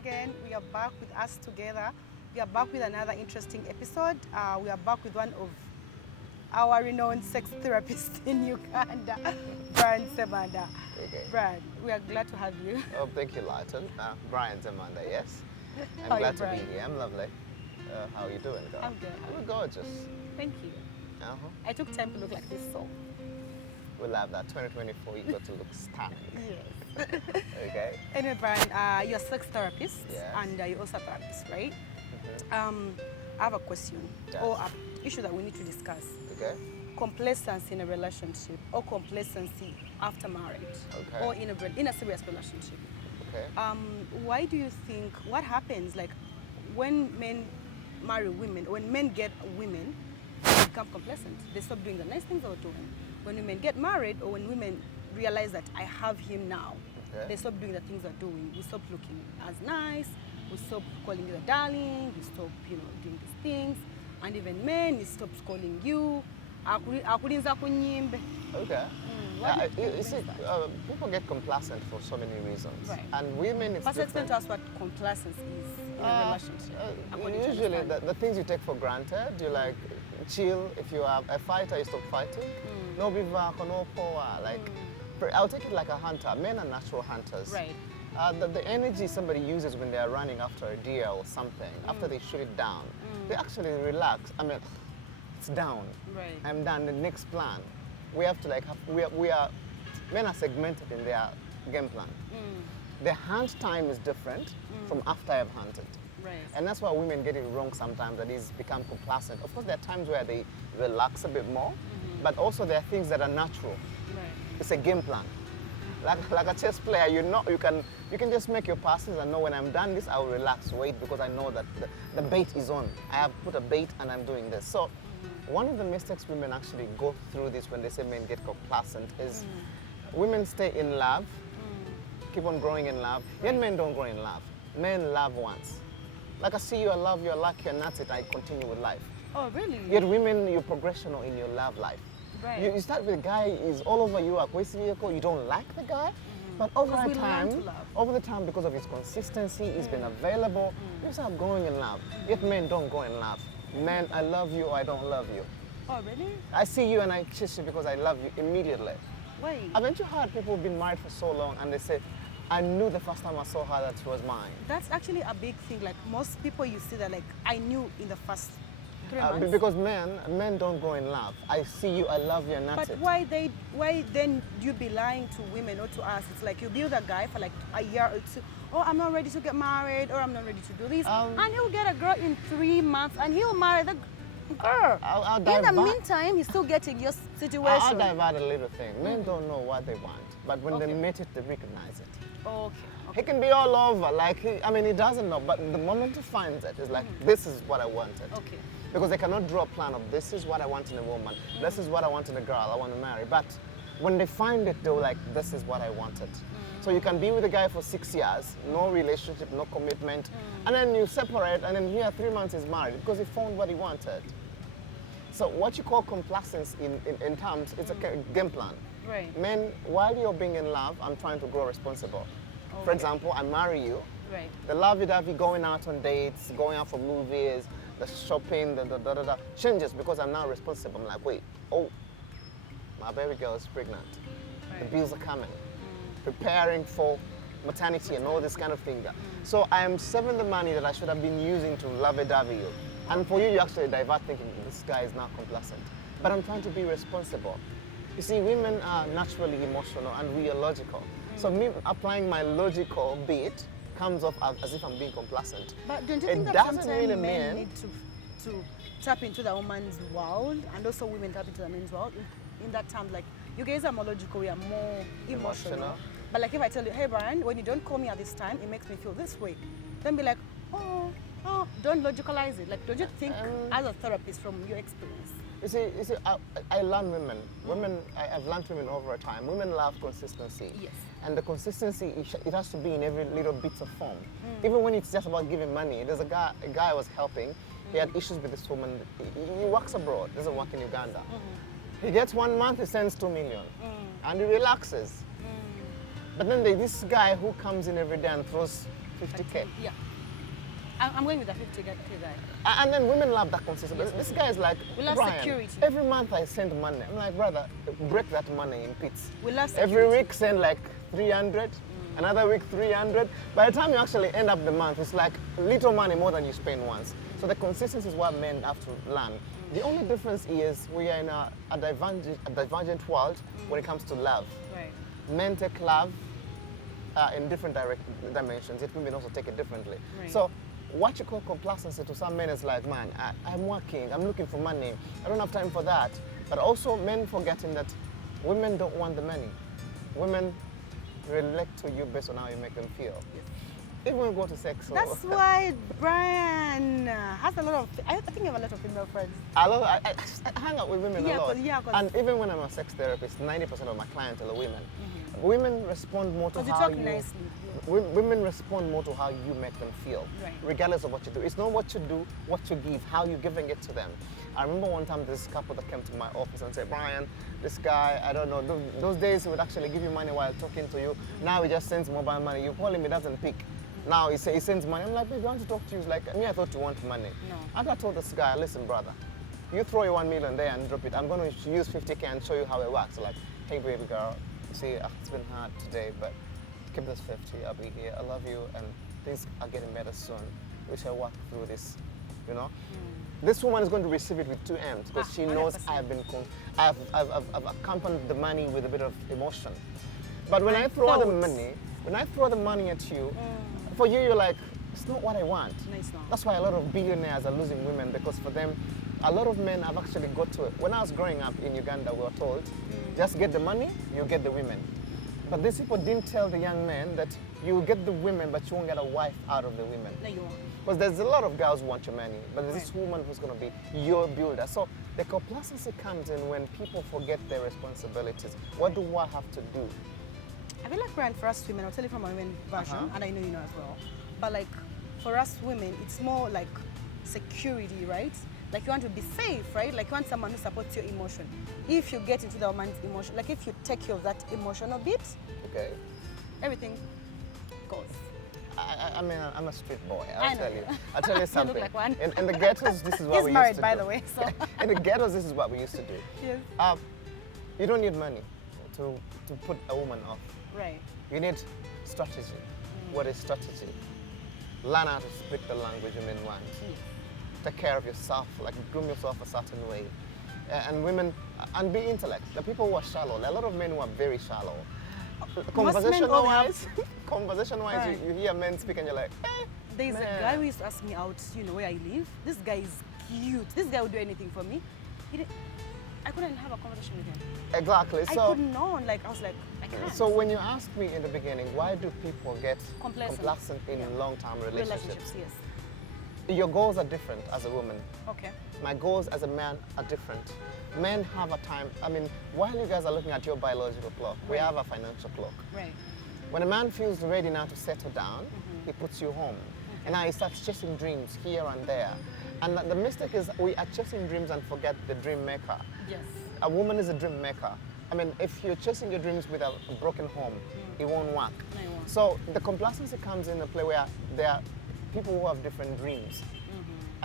again. We are back with us together. We are back with another interesting episode. We are back with one of our renowned sex therapists in Uganda, bryanssemanda. Okay. Brian, we are glad to have you. Oh, thank you, Lighton. Bryanssemanda, yes. How I'm are glad you, to Brian? be here. I'm lovely. How are you doing, girl? I'm good. You're gorgeous. Thank you. I took time to look like this, so. We love that. 2024, you got to look stunning. Yes. Okay. Anyway, Brian, you're a sex therapist, Yes. and you're also a therapist, right? Mm-hmm. I have a question Yes. or an issue that we need to discuss. Okay. Complacency in a relationship, or complacency after marriage, Okay. or in a serious relationship. Okay. Why do you think, what happens like when men marry women, when men get women, they become complacent? They stop doing the nice things they were doing. When women get married, or when women realize that I have him now, Okay. they stop doing the things they're doing. We stop looking as nice, we stop calling you a darling, we stop, doing these things. And even men, he stops calling you. Akulinza kunyimbe. Okay. What do you You think see, brings that? people get complacent for so many reasons. Right. And women, it's First, explain different. to us what complacency is in a relationship. according to Usually, understanding. the things you take for granted, you like chill. If you are a fighter, you stop fighting. No bivak, no power. Like, I'll take it like a hunter. Men are natural hunters. Right. The energy somebody uses when they are running after a deer or something, after they shoot it down, they actually relax. I mean, it's down. Right. I'm done. The next plan. We have to like have, we are men are segmented in their game plan. The hunt time is different from after I've hunted. Right. And that's why women get it wrong sometimes, that is become complacent. Of course, there are times where they relax a bit more, but also there are things that are natural. Right. It's a game plan. Like a chess player, you can just make your passes and know when I'm done this, I will relax, wait, because I know that the bait is on. I have put a bait and I'm doing this. So one of the mistakes women actually go through this when they say men get complacent is women stay in love, keep on growing in love. Yet men don't grow in love. Men love once. Like I see you, I love you, I like you, and that's it, I continue with life. Oh, really? Yet women, you're progressional in your love life. Right. You start with a guy is all over you, you don't like the guy, but over Because the we learn time, to love. over the time, because of his consistency, he's been available, you start growing in love. Yet men don't go in love. Men, I love you or I don't love you. Oh, really? I see you and I kiss you because I love you immediately. Wait. Haven't you heard people who've been married for so long and they say, I knew the first time I saw her that she was mine. That's actually a big thing. Like most people, you see that like I knew in the first 3 months. Because men don't go in love. I see you, I love you, and that's But it. why then you be lying to women or to us? It's like you be with a guy for like a year or two. Oh, I'm not ready to get married, or I'm not ready to do this. And he'll get a girl in 3 months, and he'll marry the girl. I'll in the divert- meantime, he's still getting your situation. I'll divert a little thing. Men don't know what they want, but when they Okay. meet it, they recognize it. Okay. He can be all over, like, he doesn't know, but the moment he finds it, it's like, this is what I wanted. Okay. Because they cannot draw a plan of, this is what I want in a woman, this is what I want in a girl I want to marry. But when they find it, they're like, this is what I wanted. So you can be with a guy for 6 years, no relationship, no commitment, and then you separate, and then here 3 months is married because he found what he wanted. So what you call complacency in terms, it's a game plan. Right. Men, while you're being in love, I'm trying to grow responsible. For Okay. example, I marry you. Right. The lovey-dovey, going out on dates, going out for movies, the shopping, the changes because I'm now responsible. I'm like, wait, oh, my baby girl is pregnant. The Right. bills are coming. Preparing for maternity and all this kind of thing. So I am saving the money that I should have been using to lovey-dovey you. And for you, you actually divert thinking, this guy is not complacent. But I'm trying to be responsible. You see, women are naturally emotional and we are logical. So me applying my logical bit comes off as if I'm being complacent. But don't you It think that doesn't sometimes really men mean- need to tap into the woman's world, and also women tap into the men's world? In that time, like you guys are more logical, we are more emotional. Emotional. But like if I tell you, hey Brian, when you don't call me at this time, it makes me feel this way. Then be like, oh, don't logicalize it. Like, don't you think as a therapist from your experience? You see, I learn women. I've learned women over time. Women love consistency. Yes. And the consistency, it has to be in every little bit of form. Even when it's just about giving money. There's a guy I was helping. He had issues with this woman. He works abroad, doesn't work in Uganda. He gets 1 month, he sends 2 million. And he relaxes. But then there's this guy who comes in every day and throws 50K. Yeah. I'm going with the 50K guy. And then women love that consistency. Yes, This guy is like, we love Brian, security. every month I send money. I'm like, brother, break that money in bits. We love security. Every week send like 300, another week 300. By the time you actually end up the month, it's like little money more than you spend once. So the consistency is what men have to learn. The only difference is we are in a divergent world when it comes to love. Right. Men take love in different dimensions, yet women also take it differently. Right. So what you call complacency to some men is like, man, I'm working, I'm looking for money, I don't have time for that. But also men forgetting that women don't want the money. Women relate to you based on how you make them feel. Yes. Even when we go to sex. So That's why Brian has a lot of, I think you have a lot of female friends. I hang out with women Yeah, a lot. 'cause- And even when I'm a sex therapist, 90% of my clients are women. Women respond more to Because you how talk nicely. Women respond more to how you make them feel, Right. regardless of what you do. It's not what you do, what you give, how you're giving it to them. I remember one time this couple that came to my office and said, Brian, this guy, I don't know, those days he would actually give you money while talking to you. Now he just sends mobile money. You call him, he doesn't pick. Now he sends money. I'm like, baby, I want to talk to you. He's like, me, I thought you want money. No. And I told this guy, listen, brother, you throw your 1 million there and drop it. I'm going to use 50K and show you how it works. Like, hey, baby girl, see, it's been hard today, but keep this 50. I'll be here. I love you, and things are getting better soon. We shall work through this, you know. This woman is going to receive it with 2 M's because she knows 100%. I've accompanied the money with a bit of emotion. But when I And throw the thoughts. money at you, for you, you're like, it's not what I want. No, it's not. That's why a lot of billionaires are losing women, because for them, a lot of men have actually got to it. When I was growing up in Uganda, we were told, just get the money, you get the women. But these people didn't tell the young men that you get the women, but you won't get a wife out of the women. No, you won't. Because there's a lot of girls who want your money, but there's this woman who's going to be your builder. So the complacency comes in when people forget their responsibilities. What do I have to do? I feel like, Brian, for us women, I'll tell you from my women version, Uh-huh. and I know you know as well. But like, for us women, it's more like security, right? Like you want to be safe, right? Like you want someone who supports your emotion. If you get into the woman's emotion, like if you take care of that emotional bit, Okay. everything goes. I mean, I'm a street boy. I know. I'll tell you You something. look like one. In the ghettos, this is what He's we married, used to by do. the way, so. In the ghettos, this is what we used to do. Yes. You don't need money to put a woman off. Right. You need strategy. What is strategy? Learn how to speak the language women want. Take care of yourself, like groom yourself a certain way. And women, and be intellect. The people who are shallow, there are a lot of men who are very shallow. Conversation-wise, Right. you hear men speak and you're like, There's man. a guy who used to ask me out, you know, where I live. This guy is cute. This guy would do anything for me. I couldn't have a conversation with him. Exactly. I So, couldn't know. Like, I was like, I can't. so when you asked me in the beginning, why do people get Complacent. complacent in Yeah. long-term relationships? Yes. Your goals are different as a woman. Okay. My goals as a man are different. Men have a time, I mean, while you guys are looking at your biological clock, we Right. have a financial clock. Right. When a man feels ready now to settle down, he puts you home. And now he starts chasing dreams here and there. And the mistake is we are chasing dreams and forget the dream maker. Yes. A woman is a dream maker. I mean, if you're chasing your dreams with a broken home, it won't work. No, it won't. So the complacency comes in a play where there are people who have different dreams.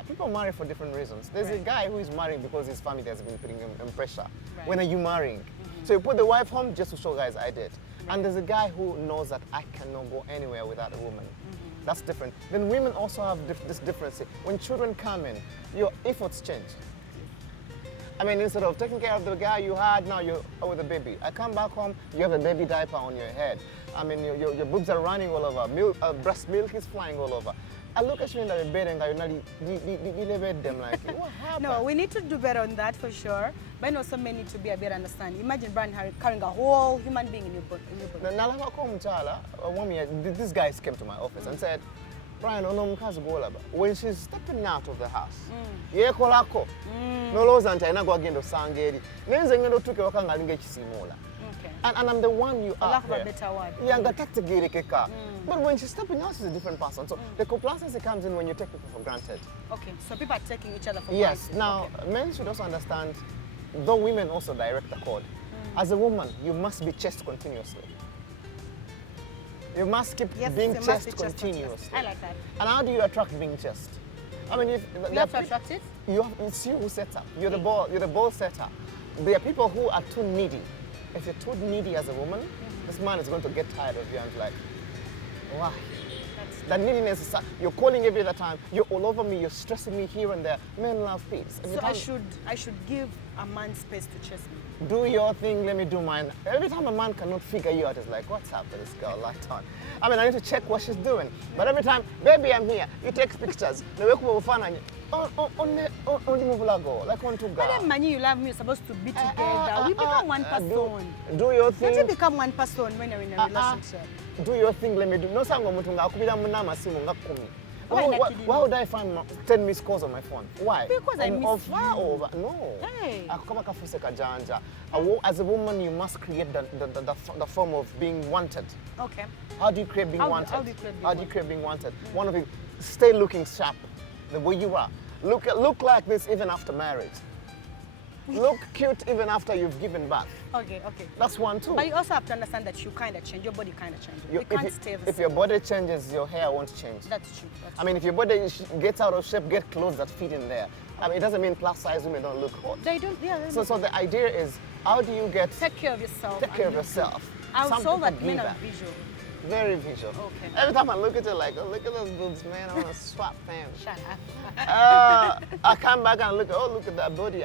People marry for different reasons. There's a Right. guy who is marrying because his family has been putting him in pressure. Right. When are you marrying? So you put the wife home just to show guys I did. And there's a guy who knows that I cannot go anywhere without a woman. That's different. Then women also have this difference. When children come in, your efforts change. I mean, instead of taking care of the guy you had, now you're with a baby. I come back home, you have a baby diaper on your head. I mean, your boobs are running all over. Breast milk is flying all over. I look at you in the bed and you elevate them like, what happened? No, we need to do better on that for sure. But I also men need to be a better understanding. Imagine Brian carrying a whole human being in your body. These guys came to my office and said, Brian, when she's stepping out of the house, yekolako noloza nti alina gwagenda osanga eri nenze ngenda otuuke waka nga alinga ekisimula. Okay. And I'm the one you For are. lack of a better word. Yeah, nga tategeerekeka. But when she's stepping out, she's a different person. So the complacency comes in when you take people for granted. Okay, so people are taking each other for Yes. granted. Now, Okay. men should also understand, though women also direct the chord, as a woman, you must be chased continuously. You must keep Yes, being you must chaste be chaste on continuously. chaste. I like that. And how do you attract being chaste? I mean, if You have to attract it? it's you who sets up. You're the ball. You're the ball setter. There are people who are too needy. If you're too needy as a woman, this man is going to get tired of you and like, why? That neediness is, you're calling every other time, you're all over me, you're stressing me here and there. Men love peace. Every So time, I should give a man space to chase me. do your thing, let me do mine. Every time a man cannot figure you out, it's like, what's up with this girl? Light on. I mean, I need to check what she's doing. But every time, baby, I'm here, you take pictures. Like one to But go. then, Mani, you love me, you're supposed to be together. We become one person. Do your Don't you thing. become one person when you're in a relationship? Do your thing, let me do. No sango mutu ngakubira munama simu ngakumi. Why not to do Why would I find 10 missed calls on my phone? Why? Because I miss Of you. over. No. Hey. Akukama kafuse kajanja. As a woman, you must create the form of being wanted. Okay. How do you create being How do wanted? you create being How do you create being wanted? One of it, stay looking sharp, the way you are. Look like this even after marriage. Look cute even after you've given birth. Okay. That's one too. But you also have to understand that you kind of change, your body kind of changes. You- We can't stay the if same. your body changes, your hair won't change. That's true. I mean, if your body gets out of shape, get clothes that fit in there. I mean, it doesn't mean plus size women don't look hot. They don't, yeah. So the idea is, how do you get Take care of yourself. take care of and look yourself? good. I Some was told people that men give are that. visual. Very visual. Okay. Every time I look at it, like, oh, look at those boobs, man. I want to swap them. Shut up. I come back and look at that body.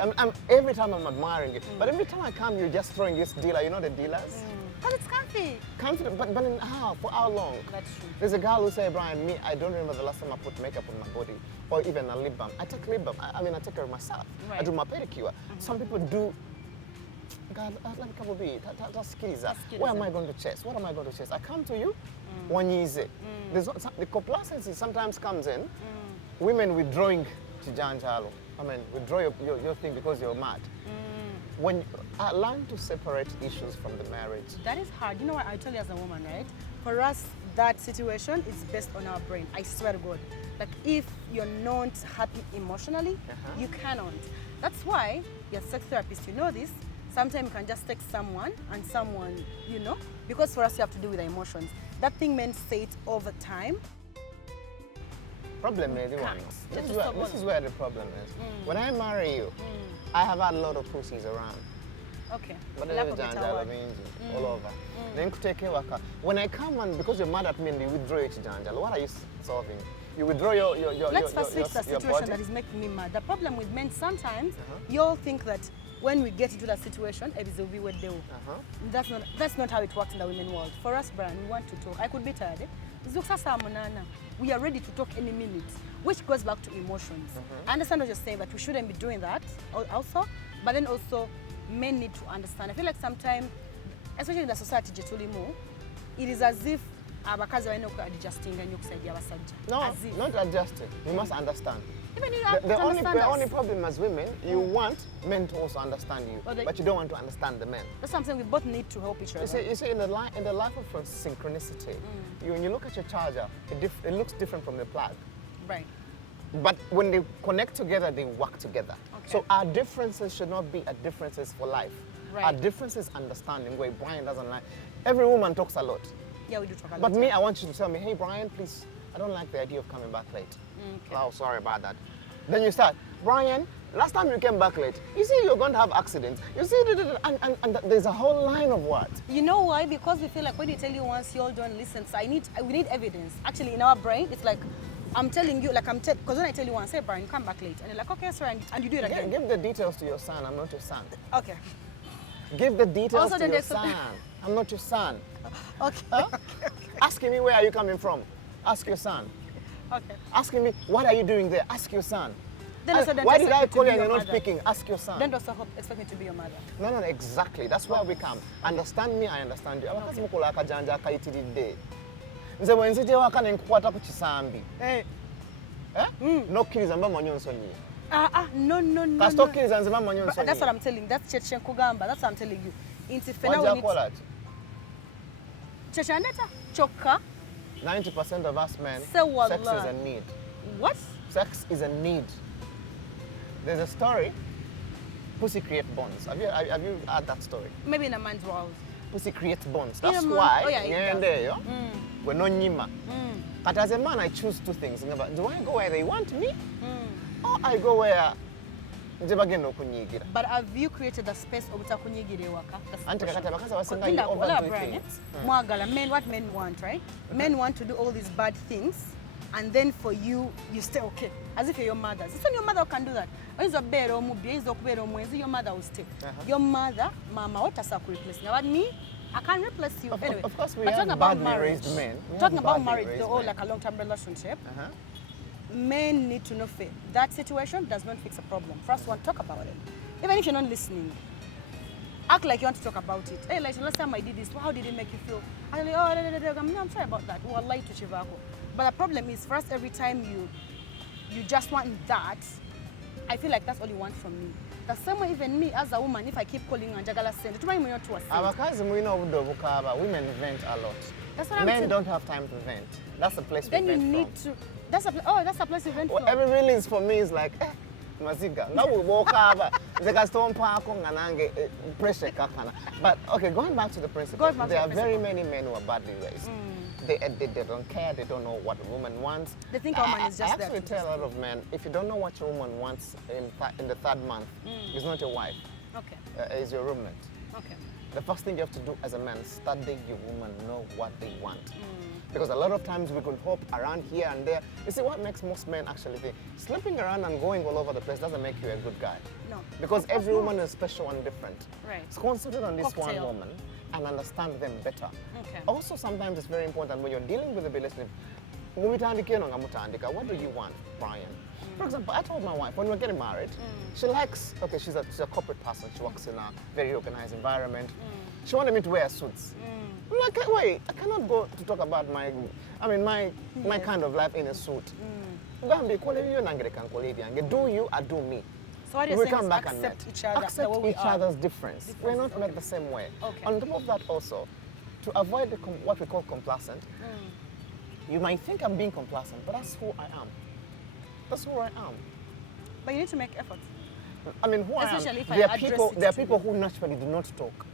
Every time I'm admiring it. But every time I come, you're just throwing this dealer. You know the dealers? But it's comfy. Confident, but in how? For how long? That's true. There's a girl who said, Brian, me, I don't remember the last time I put makeup on my body or even a lip balm. I take lip balm. I mean, I take care of myself. I Right. do my pedicure. Some people do. God, let me come be. That's skills. Where am I going to chase? What am I going to chase? I come to you. One easy. The complacency sometimes comes in. Women withdrawing to Janjalo. I mean, withdraw your thing because you're mad. When I learn to separate issues from the marriage. That is hard. You know what? I tell you as a woman, right? For us, that situation is based on our brain. I swear to God. Like, if you're not happy emotionally, you cannot. That's why you're a sex therapist. You know this. Sometimes you can just text someone and someone, you know, because for us you have to deal with the emotions. That thing men say it all the time. Problem is, Just this is where the problem is. When I marry you, I have had a lot of pussies around. Okay. But Lack then of better Janja word. all over. Then could take waka. When I come and because you're mad at me and you withdraw it to Janja, what are you solving? You withdraw your Let's first fix the your situation body. that is making me mad. The problem with men, sometimes you all think that when we get into that situation, it will be what they will. That's not how it works in the women world. For us, Brian, we want to talk. I could be tired. We are ready to talk any minute, which goes back to emotions. I understand what you're saying, that we shouldn't be doing that also, but then also men need to understand. I feel like sometimes, especially in the society, it is as if abakazi balina adjusting and yokusaidia abasajja. No, not adjusting. You must understand. Even you have The to only understand us. problem as women, you want men to also understand you, but you don't want to understand the men. That's what I'm saying. We both need to help each other. You see, in the life of synchronicity, when you look at your charger, it looks different from the plug. Right. But when they connect together, they work together. Okay. So our differences should not be differences for life. Right. Our difference is understanding, where Brian doesn't like. Every woman talks a lot. Yeah, we do talk a lot. But me, I want you to tell me, hey, Brian, please, I don't like the idea of coming back late. Okay. Oh, sorry about that. Then you start, Brian, last time you came back late, you see you're going to have accidents. You see, and there's a whole line of words. You know why? Because we feel like when you tell you once, you all don't listen. So we need evidence. Actually, in our brain, it's like, I'm telling you, because when I tell you once, say, Brian, come back late. And you're like, okay, sorry, and you do it again. Give the details to your son. I'm not your son. Okay. Give the details Also, to then your there's son. I'm not your son. Okay. Huh? Asking me, where are you coming from? Ask your son. Okay. Asking me, what are you doing there? Ask your son. Then also don't Why did I expect me to call you be and your you're not mother. speaking? Ask your son. Don't also expect me to be your mother. No, exactly. That's where we come. Understand me, I understand you. Abakazi mukola akajanja akayitiridde. Nze bwe nzija ewaka ne nkukwata ku kisambi. Nokkiriza mba mwanyo nsonyiye. No. Kasita okkiriza nze mba mwanyo nsonyiye. That's what I'm telling. That's Cheche Kugamba. That's what I'm telling you. Inti fena Wajja we kukola need. ki? Cheche andeta chokka. 90% of us men, Say what, sex is Lord? a need. What? Sex is a need. There's a story, pussy create bonds. Have you heard that story? Maybe in a man's world. pussy creates bonds. That's Yeah, man. why Oh, yeah, it does. we're not nyima. But as a man, I choose two things. Do I go where they want me, or I go where nje bagenda okunyigira? But have you created a space obutakunyigira ewaka? Anti kakati abakazi abasinga you overdo things. Mwagala, men, what men want, right? Men want to do all these bad things, and then for you, you stay okay, as if you're your mother. It's when your mother can do that. Your mother will stay. Your mother, mama, what does replace? Now, me, I can't replace you. Anyway, of course, we but have talking about badly marriage, raised men. talking about marriage, or like a long-term relationship, men need to know fair. That situation does not fix a problem. First one, talk about it. Even if you're not listening, act like you want to talk about it. Hey, like last time I did this, how did it make you feel? I'm like, I'm sorry about that. Oh, I lied to Chivako. But the problem is, first, every time you just want that, I feel like that's all you want from me. The same way even me as a woman, if I keep calling and Jagala send, to my money to a Abakazi muino obudobukaba. Women vent a lot. That's what Men don't have time to vent. That's the place then we you vent need from. to. That's a place you vent Well, from. every release for me is like, maziga. Now we walk over. Pressure kakana. But okay, going back to the principle, there are very many men who are badly raised. They don't care. They don't know what a woman wants. They think a woman is just I there. actually tell a lot of men, if you don't know what your woman wants in the third month, it's not your wife. Okay. It's your roommate. Okay. The first thing you have to do as a man, study your woman, know what they want. Because a lot of times we could hop around here and there. You see, what makes most men actually think, sleeping around and going all over the place doesn't make you a good guy. No. Because every woman is special and different. Right. So concentrate on this Cocktail. one woman and understand them better. Okay. Also, sometimes it's very important when you're dealing with a relationship. What do you want, Brian? For example, I told my wife when we were getting married, she likes, okay, she's a corporate person. She works in a very organized environment. She wanted me to wear suits. I'm like, wait, I cannot go to talk about my kind of life in a suit. Do you, I do me. So what you're We saying come is back and accept met. each other. Accept the way we each are. other's difference. We're not made the same way. Okay. On top of that also, to avoid what we call complacent, you might think I'm being complacent, but that's who I am. That's who I am. But you need to make effort. I mean, who Especially I am. if I There are address people. it There are to people who naturally do not talk.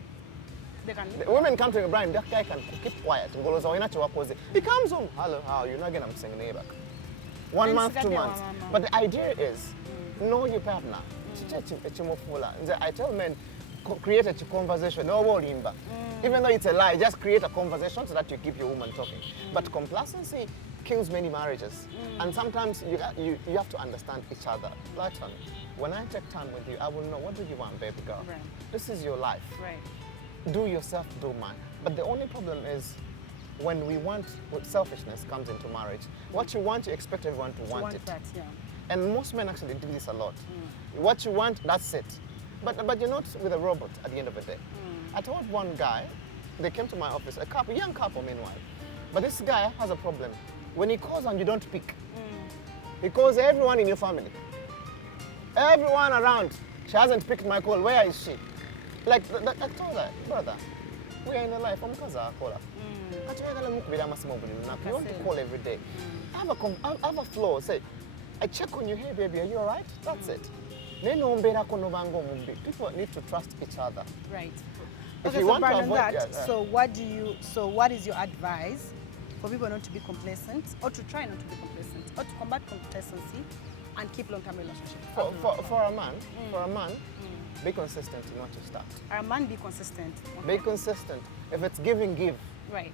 They can. The women come to me, Brian, that guy can keep quiet. He comes home, hello, how are you? Not again, I'm saying neighbor. 1 month, 2 months. But the idea is, know your partner. I tell men, create a conversation. No worry, even though it's a lie, just create a conversation so that you keep your woman talking. But complacency kills many marriages. And sometimes you have to understand each other. Platon, when I take time with you, I will know, what do you want, baby girl? Right. This is your life. Right. Do yourself, do mine. But the only problem is when selfishness comes into marriage. What you want, you expect everyone to want it. That, yeah. And most men actually do this a lot. What you want, that's it. But you're not with a robot at the end of the day. I told one guy, they came to my office, a young couple meanwhile. But this guy has a problem. When he calls and you don't pick, he calls everyone in your family. Everyone around. She hasn't picked my call. Where is she? Like, I told her, brother, we are in a life. I'm going to call her. You want to call every day. I have a flow. Say, I check on you. Hey, baby, are you all right? That's it. People need to trust each other. Right. If Okay, you so want to Brandon, avoid that, so what is your advice for people not to be complacent, or to try not to be complacent, or to combat complacency and keep long-term relationships? For a man, be consistent in what you start. A man be consistent. Be consistent. If it's giving, give. Right.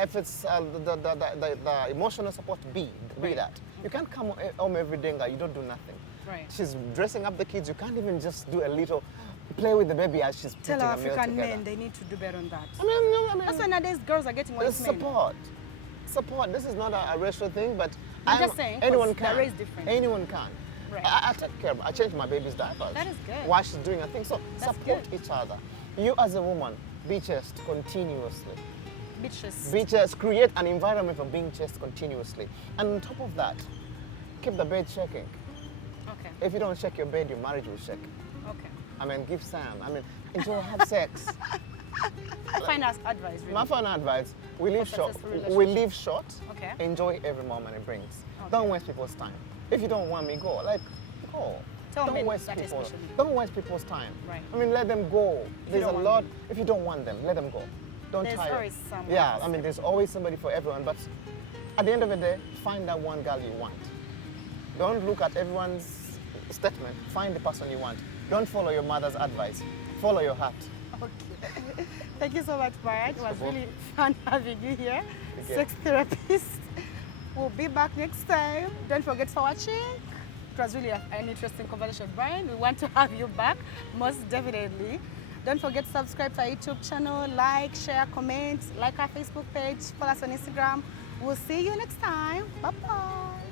If it's the emotional support, be that. You can't come home every day and you don't do nothing. Right. She's dressing up the kids. You can't even just do a little play with the baby as she's Tell putting our a meal African together. men they need to do better on that. I mean, That's why nowadays girls are getting white men. Support. This is not a racial thing, but I'm just saying, anyone can. they're raised different. Anyone can. Right. I take care of her. I change my baby's diapers. That is good. While she's doing a thing. So That's support good. each other. You as a woman, be chaste continuously. Bitches. Be chaste. Create an environment for being chaste continuously. And on top of that, keep the bed shaking. Okay. If you don't shake your bed, your marriage will shake. Okay. I mean, give Sam. I mean, enjoy, have sex. Find us advice, really. My final advice, we live For short. successful We relationship. live short. Okay. Enjoy every moment it brings. Okay. Don't waste people's time. If you don't want me, go. Like, go. Tell men Don't waste that people. especially. Don't waste people's time. Right. I mean, let them go. There's a don't want lot. them. If you don't want them, let them go. Don't There's tire. always someone Yeah, else. I mean, there's always somebody for everyone. But at the end of the day, find that one girl you want. Don't look at everyone's statement. Find the person you want. Don't follow your mother's advice. Follow your heart. Okay. Thank you so much, Brian. It was No really fun having you here. Okay. Sex therapist. We'll be back next time. Don't forget for watching. It was really an interesting conversation, Brian. We want to have you back, most definitely. Don't forget to subscribe to our YouTube channel, like, share, comment, like our Facebook page, follow us on Instagram. We'll see you next time. Bye-bye.